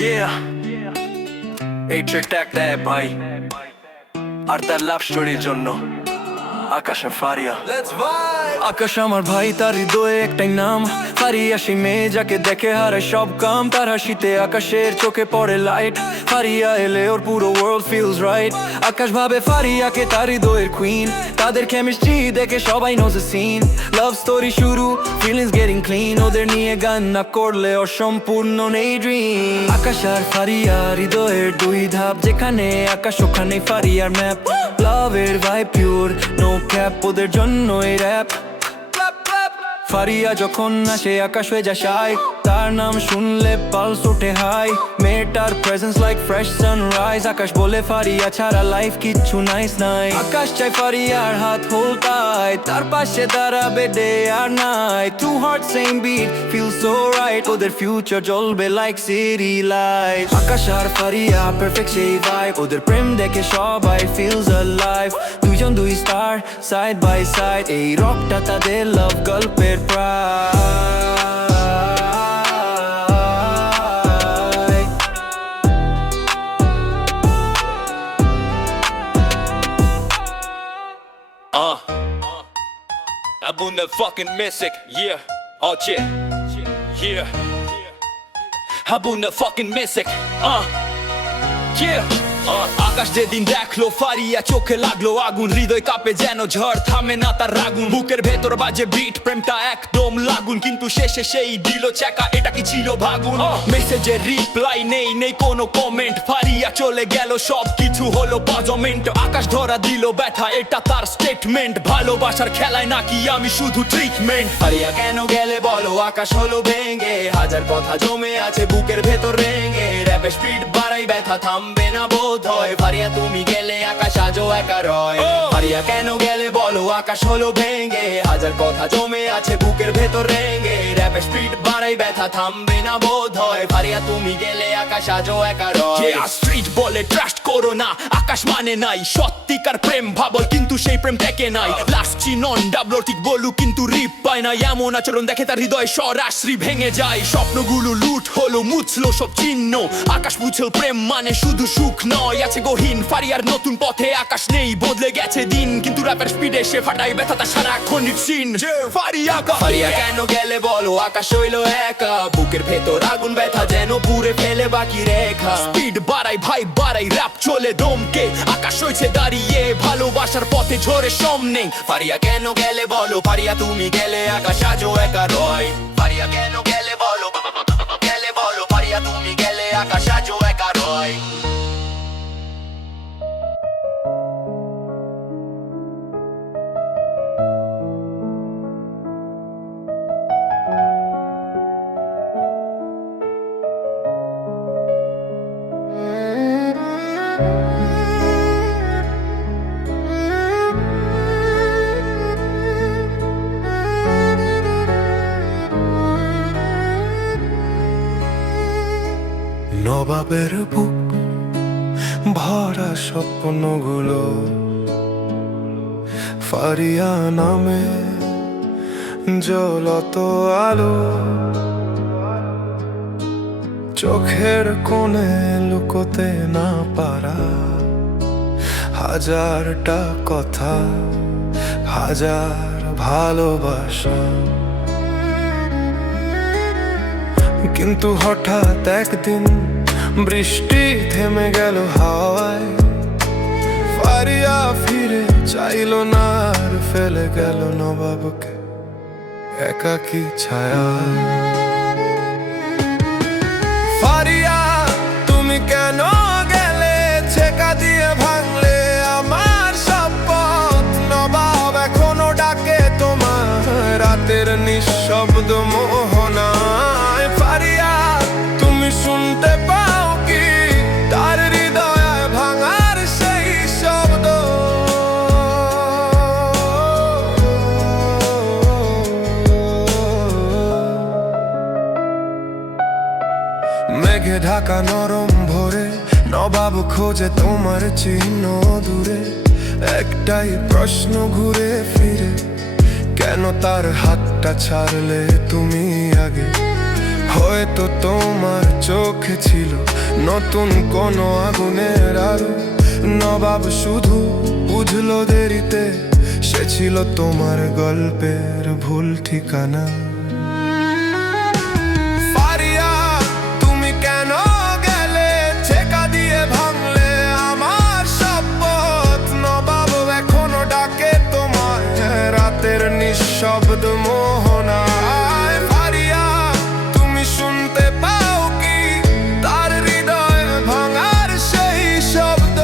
Yeah, এই ট্রেকটা একটা app ভাই, আর তার লাভ স্টোরির জন্য আকাশ আর ফারিয়া। আকাশ আমার ভাই, তার হৃদয়ে একটাই নাম ফারিয়া। সেই মেয়ে যাকে দেখে হারায় সব কাম, তার হাসিতে আকাশের চোখে পড়ে লাইট। ফারিয়া এলে ওর পুরো ওয়ার্ল্ড ফিলস রাইট। আকাশ ভাবে ফারিয়াকে তার হৃদয়ের কুইন, তাদের কেমিস্ট্রি দেখে সবাই নোজ এ সিন। লাভ স্টোরি শুরু, ফিলিংস গেটিং ক্লিন, ওদের নিয়ে গান না করলে অসম্পূর্ণ নেই ড্রিম। আকাশ আর ফারিয়া হৃদয়ের দুই ধাপ, যেখানে আকাশ ওখানে ফারিয়ার ম্যাপ। লাভের ভাই পিওর, নো ক্যাপ, ওদের জন্যই র‍্যাপ। ফারিয়া যখন আসে আকাশ হয়ে যায় শাই, তার নাম শুনলে পালস ওঠে হাই। মেয়েটার প্রেজেন্স লাইক ফ্রেশ সানরাইজ। আকাশ বলে ফারিয়া ছাড়া লাইফ কিচ্ছু নাইস নাই। আকাশ চাই ফারিয়ার হাত হোল্টাই, তার পাশে দাঁড়াবে ডে আর night. Two heart same beat, feel so right, ওদের ফিউচার জ্বলবে লাইক সিটি লাইট। আকাশ আর ফারিয়া পারফেক্ট সেই ভাইব, ওদের প্রেম দেখে সবাই ফিলস অ্যালাইভ। দুইজন দুই স্টার সাইড বাই সাইড, এই রকটা তাদের লাভ গল্পের Abunda fucking Mystic, yeah, oh yeah, yeah. Abunda fucking Mystic, yeah. আকাশ যেদিন দেখলো ফারিয়া, চোখে লাগলো আগুন, হৃদয় কাঁপে যেন ঝড়, থামে না তার আগুন। বুকের ভেতর বাজে বিট, প্রেমটা একদম লাগুন, কিন্তু শেষে সেই দিল চাকা, এটা কি ছিল ভাগুন। মেসেজের রিপ্লাই নেই, নেই কোনো কমেন্ট, ফারিয়া চলে গেল, সব কিছু হলো পাজমেন্ট। আকাশ ধরা দিল ব্যথা, এটা তার স্টেটমেন্ট, ভালোবাসার খেলায় নাকি আমি শুধু ট্রিটমেন্ট। ফারিয়া কেন গেলে বলো, আকাশ হলো ভেঙে, হাজার কথা জমে আছে বুকের ভেতর রেঙে। র্যাপের স্পিড বাড়াই, ব্যথা থামবে না বোধ হয়, ফারিয়া তুমি গেলে আকাশ আজও একা রয়। ফারিয়া কেন গেলে বলো, আকাশ হলো ভেঙে, হাজার কথা জমে আছে বুকের ভেতর রেঙে। র্যাপের স্পিড বাড়াই, ব্যথা থামবে না বোধ হয়, ফারিয়া তুমি গেলে আকাশ আজও একা রয়। স্ট্রিট বলে ট্রাস্ট করো না, আকাশ মানে নাই সত্যিকার প্রেম, ভাবো কিন্তু সেই প্রেম থেকে নাই। লাস্ট চিনন ডাবল ঠিক বলু, কিন্তু রিপ পায় না, এমন আচরণ দেখে তার হৃদয় সরাসরি ভেঙে যায়। স্বপ্নগুলো লুট হলো, মুছলো সব চিহ্ন, আকাশ বুঝল প্রেম মানে শুধু সুখ নয়, আছে গহীন। ফারিয়ার নতুন পথে আকাশ নেই, বদলে গেছে দিন, কিন্তু র্যাপের স্পিডে সে ফাটাই ব্যথাটা সারাক্ষণ সিন। ফারিয়া কেন গেলে বলো, আকাশ হইলো একা, বুকের ভেতর আগুন, ব্যথা যেন পুড়ে ফেলে বাকি রেখা। স্পিড বাড়াই ভাই বাড়াই, র‍্যাপ চলে দমকে, আকাশ হয়েছে দাঁড়িয়ে, ভালোবাসার পথে ঝরে সামনে। ফারিয়া কেন গেলে বলো, ফারিয়া তুমি গেলে আকাশ আজও একা রয়। ফারিয়া কেন গেলে বলো, ফারিয়া তুমি গেলে আকাশ আজও একা রয়। নবাবের বুক ভরা স্বপ্নগুলো, ফারিয়া নামে জ্বলত আলো, চোখের কোণে লুকোতে না পারা হাজারটা কথা, হাজার ভালোবাসা। কিন্তু হঠাৎ একদিন বৃষ্টি থেমে গেল হাওয়ায়, ফারিয়া ফিরে চাইল না, আর ফেলে গেল নবাবকে একাকী ছায়ায়। ফারিয়া তুমি কেন গেলে, ছেকা দিয়ে ভাঙলে আমার সব পথ। নবাব এখনো ডাকে তোমার রাতের নিঃশব্দ মোহনায়। ফারিয়া তুমি শুনতে পাও কি তার হৃদয় ভাঙার সেই শব্দ। মেঘে ঢাকা নরম ভোরে, নবাব খোঁজে তোমার চিহ্ন দূরে। একটাই প্রশ্ন ঘুরে ফিরে, কেন তার হাতটা ছাড়লে তুমি আগে। হয়তো তোমার চোখে ছিল নতুন কোনো আগুনের আলো। নবাব শুধু বুঝলো দেরিতে, সে ছিল তোমার গল্পের ভুল ঠিকানা। ফারিয়া, তুমি কেন গেলে? ছেকা দিয়ে ভাঙলে আমার শপথ। নবাব এখনো ডাকে তোমায় রাতের নিঃশব্দ মোহনায়। ফারিয়া, তুমি শুনতে পাও কি তার হৃদয় ভাঙার সেই শব্দ?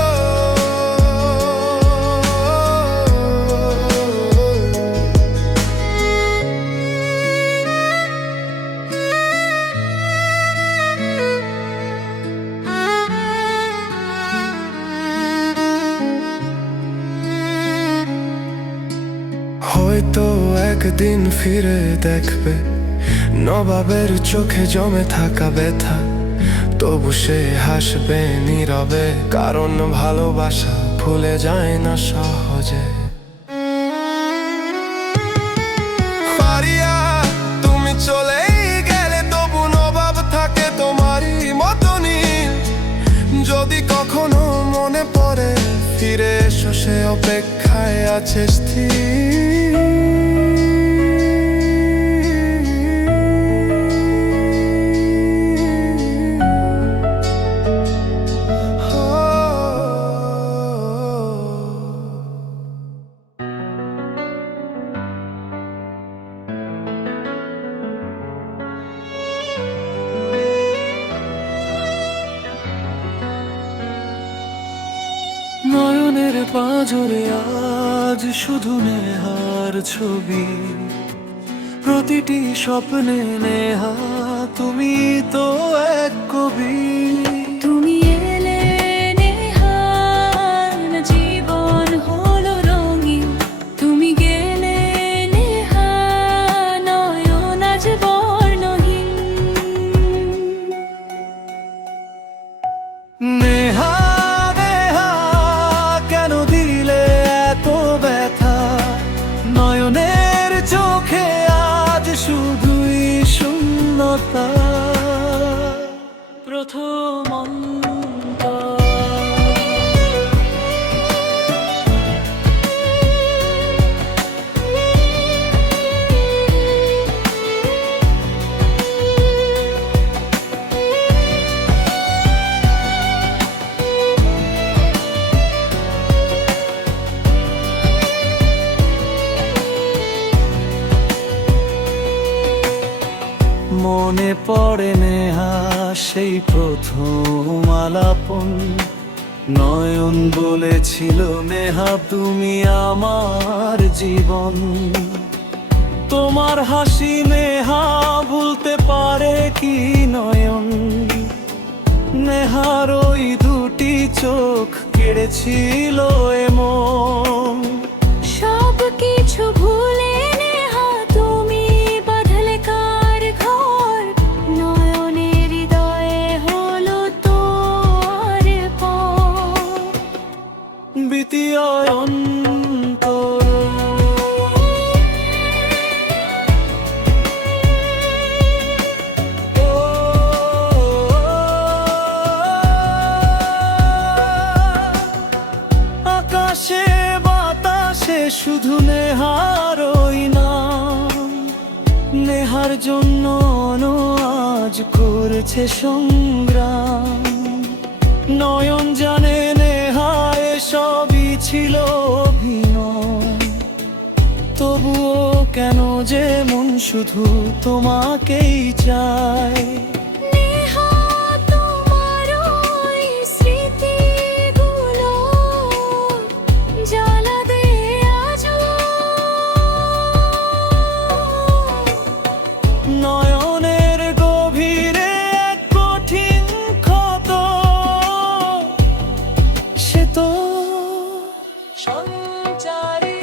হয়তো একদিন ফিরে দেখবে নবাবের চোখে জমে থাকা ব্যথা, তবু সে হাসবে নীরবে, কারণ ভালোবাসা ভুলে যায় না সহজে। ফারিয়া, তুমি চলেই গেলে, তবু নবাব থাকে তোমারই মতনই। যদি কখনো মনে পড়ে ফিরে এসো, সে অপেক্ষায় আছে স্থির। নয়নের পাঁজরে আজ শুধু নেহার ছবি, প্রতিটি স্বপ্নে নেহা তুমি তো এক কবি। তুমি এলে নেহান, জীবন হলো রঙিন। তুমি গেলে নেহা, নয়ন আজ বর্ণহীন। নেহা, নেহা, কেন দিলে এত ব্যথা? নয়নের চোখে আজ শুধুই শূন্যতা। প্রথম অন্তর। মনে পড়ে নেহা সেই প্রথম আলাপন, নয়ন বলেছিল নেহা তুমি আমার জীবন। তোমার হাসি নেহা ভুলতে পারে কি নয়ন? নেহার ওই দুটি চোখ কেড়েছিল এমন। সব কিছু ভুলে নেহা তুমি বাঁধলে কার ঘর? নয়নের হৃদয়ে হলো তোর পর। দ্বিতীয় অন্তর। আকাশে বাতাসে শুধু নেহার ওই নাম। নেহার জন্য আজ করছে সংগ্রাম। নয়ন জানে নেহা এসবই ছিল অভিনয়, তবুও কেন যে মন শুধু তোমাকেই চায়। নেহা, তোমার ওই স্মৃতিগুলো জ্বালা দে আজও। নয়নের গভীরে এক কঠিন ক্ষত, সে তো সঞ্চারী।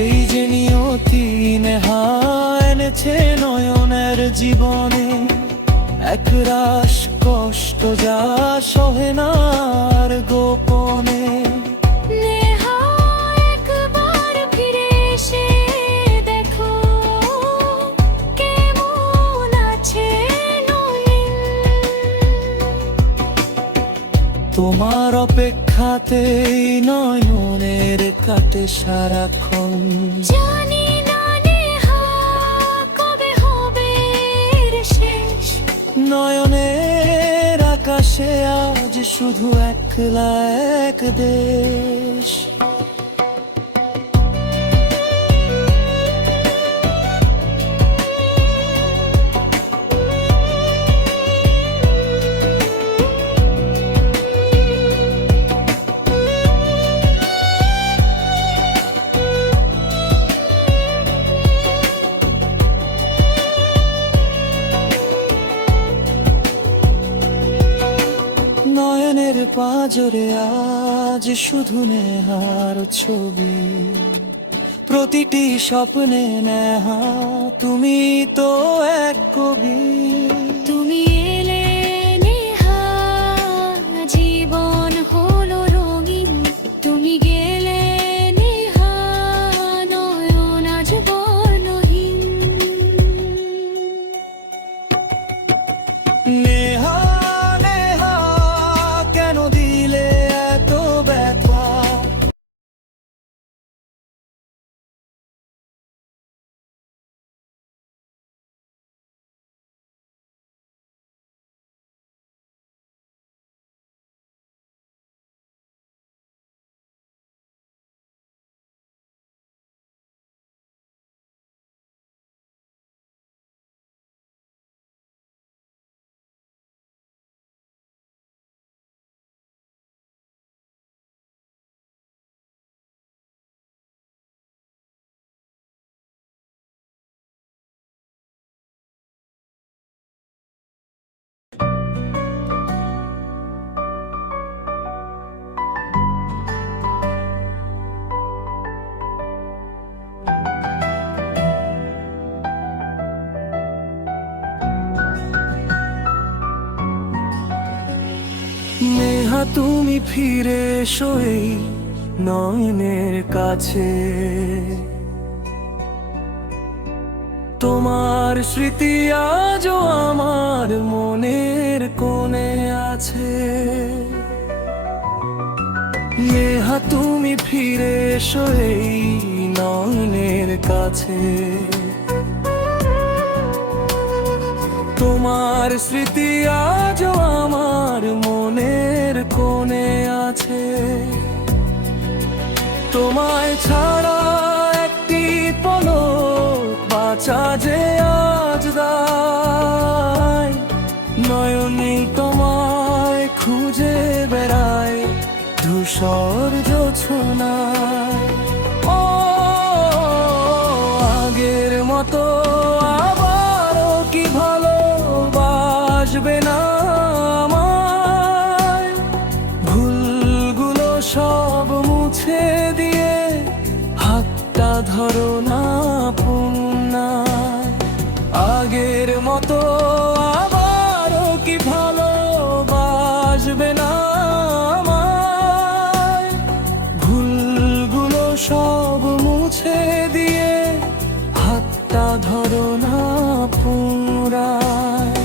এই যে নিয়তি নেহা এনেছে নয়নের জীবনে এক রাশ কষ্ট, যা সহে না আর গোপনে। নেহা, একবার ফিরে এসে দেখো কেমন আছে তোমার অপেক্ষাতেই নয়নের কাটে সারাক্ষণ। জানি না নেহা কবে হবে এর শেষ। নয়নের আকাশে আজ শুধু একলা এক দেশ। নয়নের পাজরে আজ শুধু নেহার ছবি। প্রতিটি স্বপ্নে নেহা তুমি তো এক কবি। তুমি এলে নেহা জীবন হলো রঙিন। তুমি গেলে নেহা নয়ন আজ বর্ণহীন। নেহা নেহা কেন দিলে এত ব্যথা? নেহা তুমি ফিরে এসো এই নয়নের কাছে। তোমার স্মৃতি আজও আমার মনের কোণে আছে। নেহা তুমি ফিরে এসো এই নয়নের কাছে। তোমার স্মৃতি আজও আমার মনের কোণে আছে। তোমায় ছাড়া একটি পলক বাঁচা যে আজ দায়। নয়নে তোমায় খুঁজে বেড়ায় ধূসর জোছনায়। ও আগের মতো আবারও কি ভালোবাসবে না আমায়? ভুলগুলো সব মুছে দিয়ে হাতটা ধরো না পুনরায়। আগের মতো আবারও কি ভালোবাসবে না আমায়? ভুলগুলো সব মুছে দিয়ে হাতটা ধরো না পুনরায়।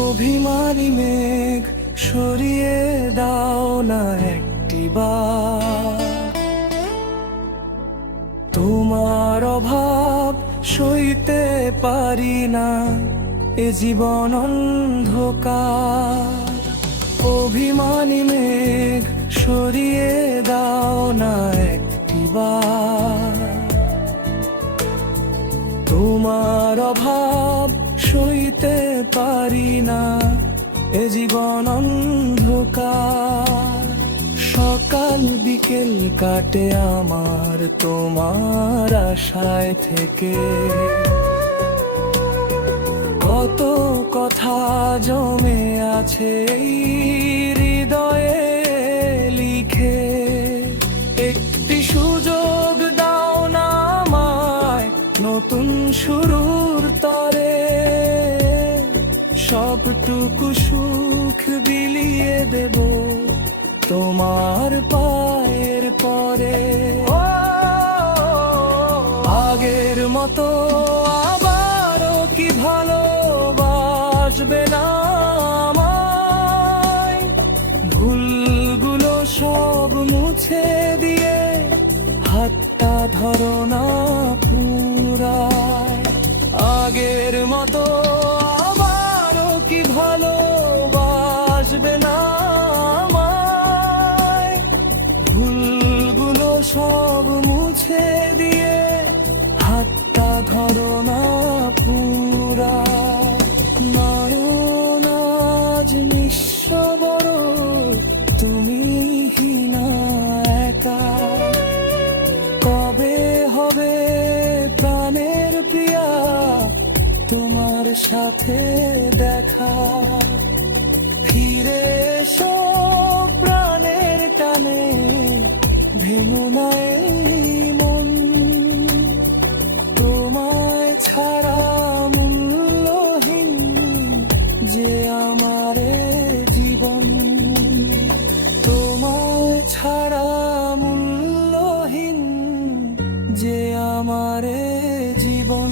অভিমানী মেঘ সরিয়ে দাও না একটিবার। তোমার অভাব সইতে পারি না এ জীবন অন্ধকার। অভিমানী মেঘ সরিয়ে দাও না একটিবার। তোমার অভাব সইতে পারি না এ জীবন অন্ধকার। সকাল বিকেল কাটে আমার তোমার আশায় থেকে। কত কথা জমে আছে এই হৃদয়ে লিখে। একটি সুযোগ দাও না আমায় নতুন শুরুর তরে। সবটুকু সুখ বিলিয়ে দেব তোমার পায়ের পরে। ও আগের মতো আবারও কি ভালোবাসবে না আমায়? ভুলগুলো সব মুছে দিয়ে হাতটা ধরো না পুরায়। আগের মতো আবারও কি ভালোবাসবে না আমায়? ভুলগুলো সব মুছে দিয়ে হাতটা ধরো না পুরায়। নয়ন আজ নিঃস্ব বড়, তুমি হীনা একা। কবে হবে প্রাণের প্রিয়া তোমার সাথে দেখা? ফিরে এসো প্রাণের টানে, ভেঙো না এই মন। তোমায় ছাড়া মূল্যহীন যে আমারে জীবন। তোমায় ছাড়া মূল্যহীন যে আমারে জীবন।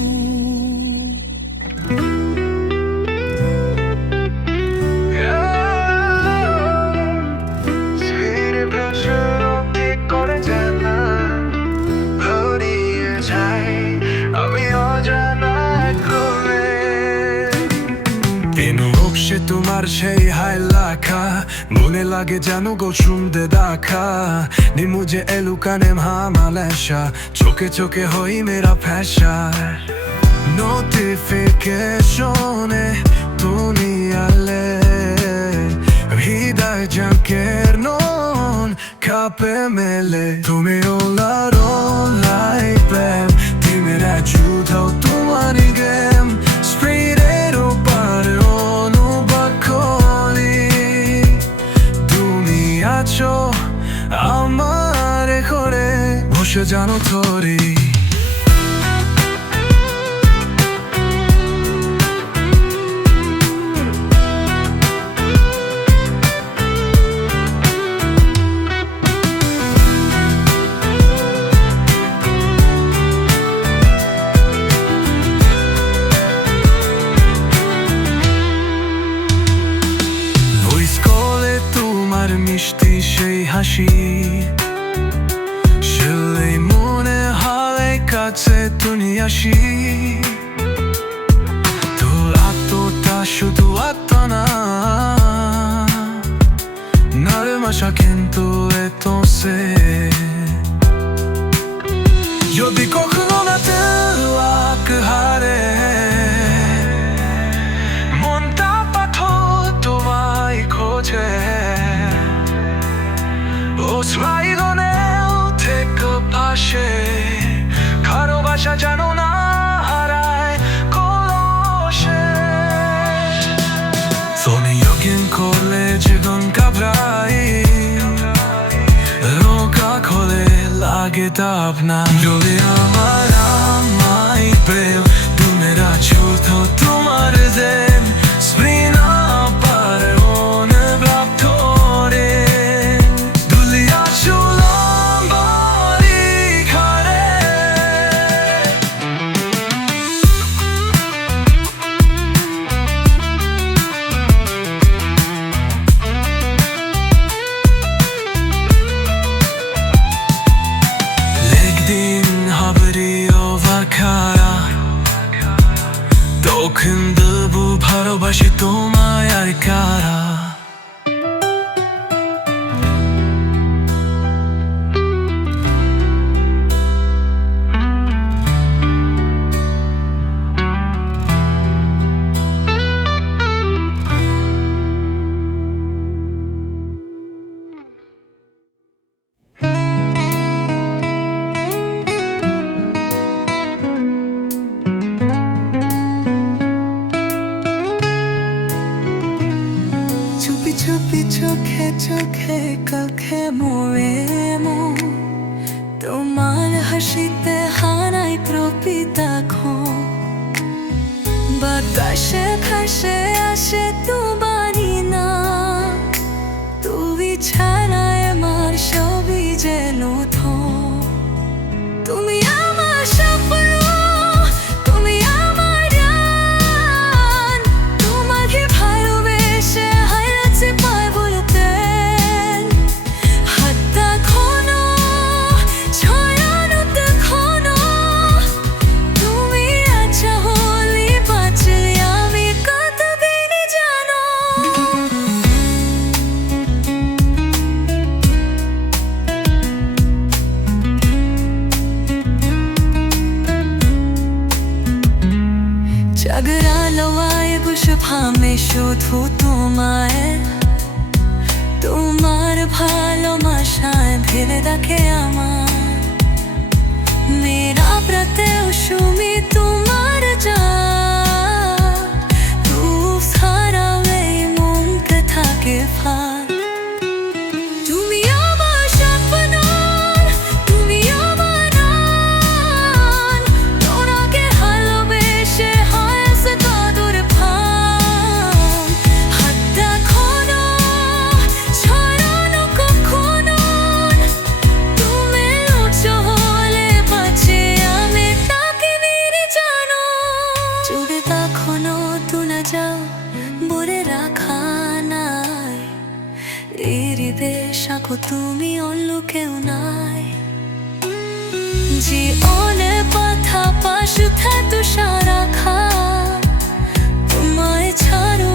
তোমার সেই হাই লাখা মনে লাগে জানো গো শুনতে দেখা নি মুঝে এলুকানে হামালেশা চোখে চোখে হই মেরা ফ্যাশা নোটিফিকেশনে তুমি আলে হৃদয় জাঁকের নন কাপে মেলে তুমি ওলার ওলাই প্রেম দিমেরা যুধাও তোমারই গেম স্প্রিডের ওপারে অনুবাদ করি তুমি আছো আমার ঘরে বসে জানো তোরি মিষ্টি সেই হাসি শুনলেই মনে হয় কাছে তুমি আসি তোর আত্মটা শুধু আত্মা না নারমাশা কিন্তু এত সে যদি কখনো না তেলাক হারে মনটা পাথর তোমায় খোঁজে স্মাইলনেও থেকে পাশে কারো বাসা জানো না হারায় কলসে তুমি যখন করলে জীবন কাবরাই রোগা খোলে লাগে তাপ না যদি আমার আমায় প্রেম তুমেরা ছোট তোমার দেন স্প্রিনা পারে অনুভব করে 근데 바로 다시 또 마야 할까라 চুপি চোখে চোখে কাখে মোরে মন তোমার হাসিতে হারাই প্রপিতা বাতাসে ভাসে আসে আমি শুধু তোমায়, তোমার ভালোবাসায় ধীরে রাখে আমার। মেরা প্রত্যেক সুমি তোমার যা রূপ ছাড়াবে মুখে থাকে ফার। তুমি আমার স্বপ্ন, তুমি আমার আন, তোমাকে ভালোবেসে হয়েছে কাদর ভান। হাত এখনো ছড়ানো কখনো, তুমি উঁচু হলে বাঁচে আমি তাকে মেরে জানো। যদি তখনো তুলে যাও বলে রাখা নাই, হৃদে তুমি অন্য কেউ নাই। জীবনে পাথা পাশু থাকতো সারা খা, তোমায় ছাড়ো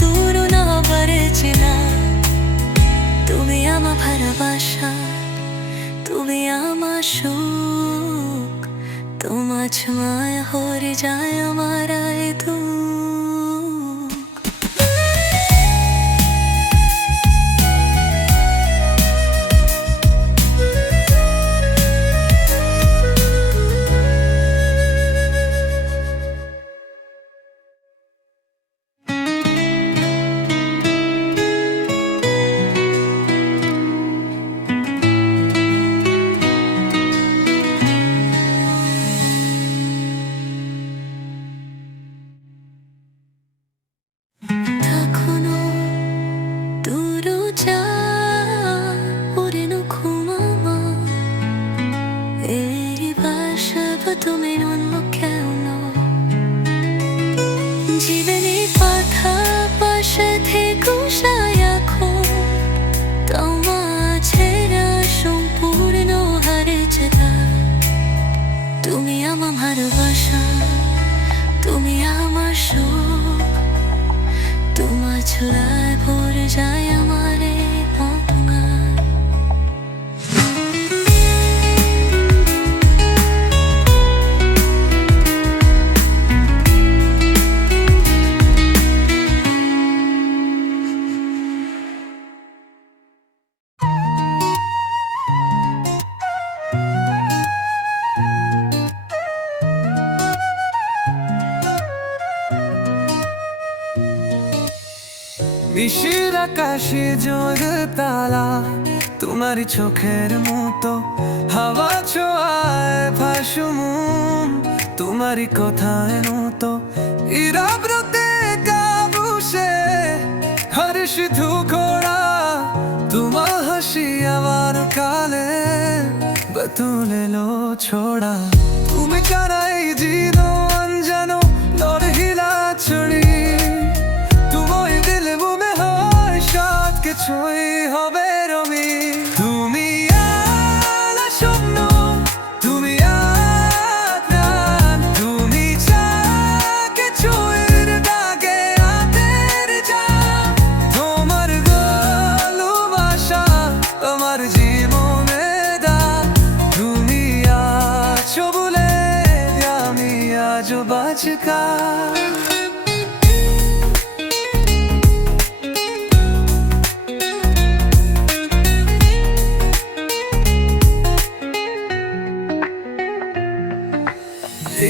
দূর না বাড়েছে না। তুমি আমার ভালোবাসা, তুমি আমার সুখ, তোমার ছোঁয়ায় হরে যায় আমার আয় দুঃখ। এখনো দূর যা উড়েনো ঘুমামা, এরই বাসব তুমি অন্য কেউ নও। জীবনে পাথা পাশে থেকো সারাক্ষণ, তোমার ছেড়া সম্পূর্ণ হারিয়েছে তার। তুমি আমার ভালোবাসা, তুমি আমার সুখ, তোমার ছোঁয়ায় ভরে যায় আমার এই অঙ্গার। নিশির আকাশে জোর তালা, তোমারই চোখের মতো হাওয়া ছোঁয়ায় ভাসুমুন, তোমারই কথায় মতো ইরাবরতে কাবুসে হর শুধু ঘোড়া। তোমার হাসি আমার কালে বতুলে লো ছোড়া। তুমি জানা এই জিনো অনজানো নর হিলা ছড়ি, কিছুই হবে রবি। তুমি আলা স্বপ্ন, তুমি আত্মান, তুমি যাকে ছুঁয়ের দাগে হাতের যা। তোমার ভালোবাসা আমার জীবনে দা, তুমি আছো বলে আমি আজও বাঁচকা।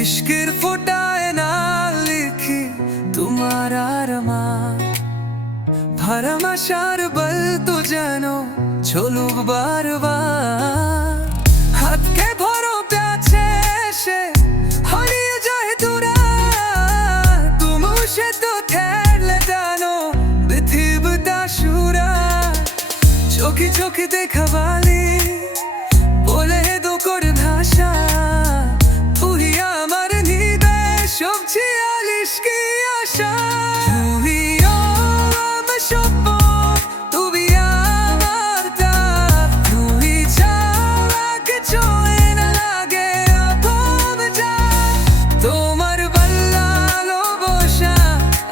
इश्क़ेर फुटाए ना लिखी तुम्हारा अरमान, ভালোবাসার বল তো জানো চলুক বারবার। হাতকে ভরো প্যাছে সে হারিয়ে যায় দূরা, তুমি সে তো ঠেলে জানো পৃথিবীটা সুরা। চোখে চোখে দেখা বালি বলে দো করে ভাষা, সবজি আলিশ কি আশা। তুমি আমার স্বপ্ন, তুমি আমার দাগ, তুমি ছাড়া কিছু না লাগে অভাব যা। তোমার ভালোবাসা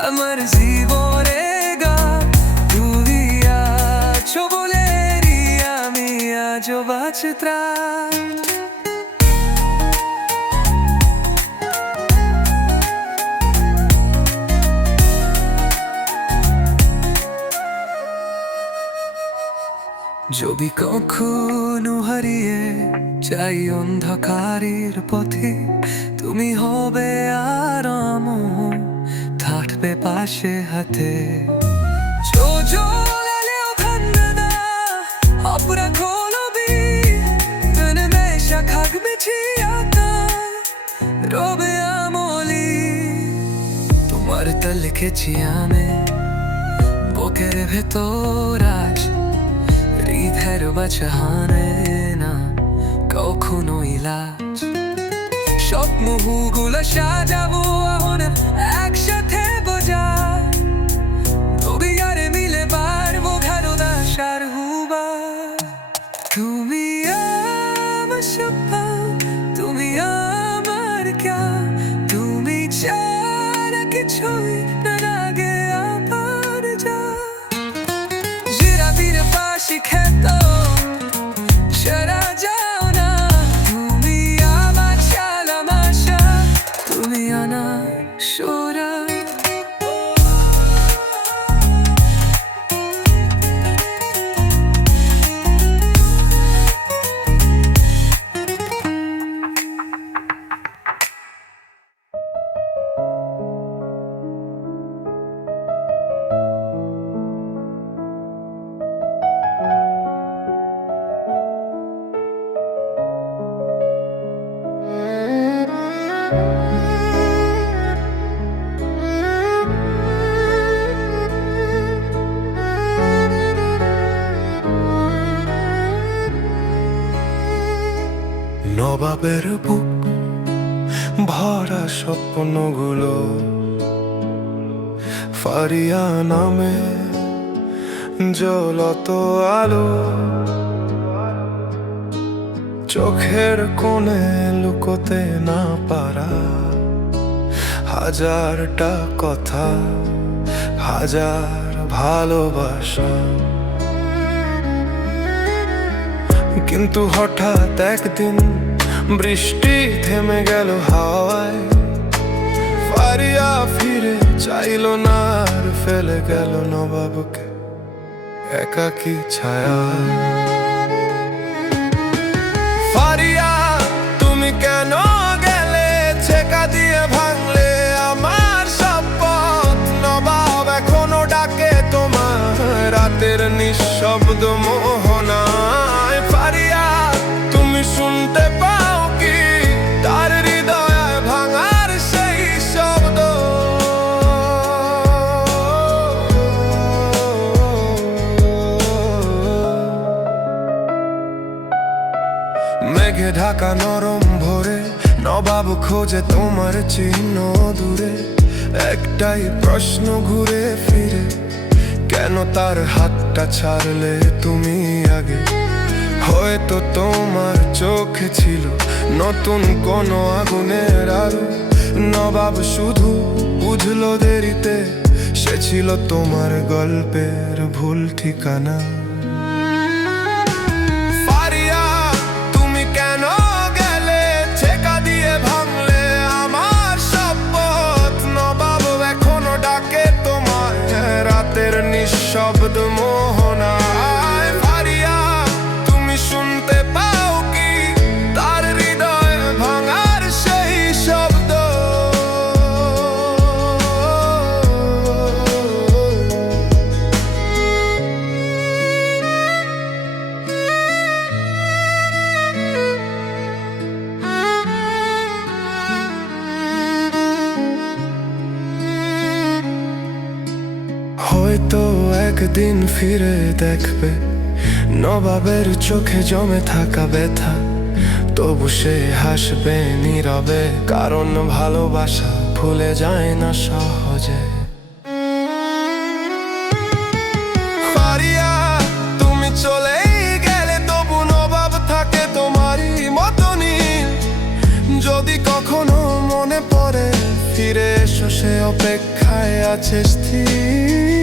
আমার জীবনে গা, তুমি আছো বলে আমি আজও বাঁচতা। যদি কখনো হারিয়ে যাই অন্ধকারের পথে, তুমি হবে আর আমার, থাকবে পাশে হাতে। 조절하려 받는다 어프란 골로비 눈을 매샤 가끔이지 않다 robe amoli তোমার তলে খেছি আমি বুকের ভেতর আজ হৃদয়ের বাঁচানে না কখনো ইলাজ স্বপ্নগুলো সাজাবো এখন একসাথে বোঝায় অভিজ্ঞানে মিলে পারবো ভালোবাসার হুবা তুমি আমার স্বপ্ন তুমি আমার কা তুমি ছাড়া কিছুই না লাগে আমার যা জিরাফির পাশে খেত সারা যাও না তুমি আমার চালামাশা তুমি আনা সোরা নবাবের বুক ভরা স্বপ্নগুলো ফারিয়া নামে জ্বলত আলো চোখের কোণে লুকোতে না পারা হাজারটা কথা হাজার ভালোবাসা কিন্তু হঠাৎ একদিন বৃষ্টি থেমে গেল হাওয়ায় ফারিয়া ফিরে চাইল না আর ফেলে গেল নবাবকে একাকী ছায়া ফারিয়া তুমি কেন গেলে ছেকা দিয়ে ভাঙলে আমার সব পথ নবাব এখনো ডাকে তোমার রাতের নিঃশব্দ মোহনায় ফারিয়া তুমি শুনতে পাও কি তার হৃদয় ভাঙার সেই শব্দ মেঘে ঢাকা নরম ভোরে নবাব খোঁজে তোমার চিহ্ন দূরে একটাই প্রশ্ন ঘুরে ফিরে কেন তার হাতটা ছাড়লে তুমি আগে হয়তো তোমার চোখে ছিল নতুন কোনো আগুনের আলো নবাব শুধু বুঝলো দেরিতে সে ছিল তোমার গল্পের ভুল ঠিকানা ফারিয়া তুমি কেন গেলে ছেকা দিয়ে ভাঙলে আমার সব পথ নবাব এখনো ডাকে তোমার রাতের নিঃশব্দ মোহনায় ফারিয়া তুমি শুনতে পাও কি তার হৃদয় ভাঙার সেই শব্দ হয়তো একদিন ফিরে দেখবে নবাবের চোখে জমে থাকা ব্যথা তবু সে হাসবে নীরবে কারণ ভালোবাসা ভুলে যায় না সহজে ফারিয়া তুমি চলেই গেলে তবু নবাব থাকে তোমারই মতনই যদি কখনো মনে পড়ে ফিরে এসো সে অপেক্ষায় আছে স্থির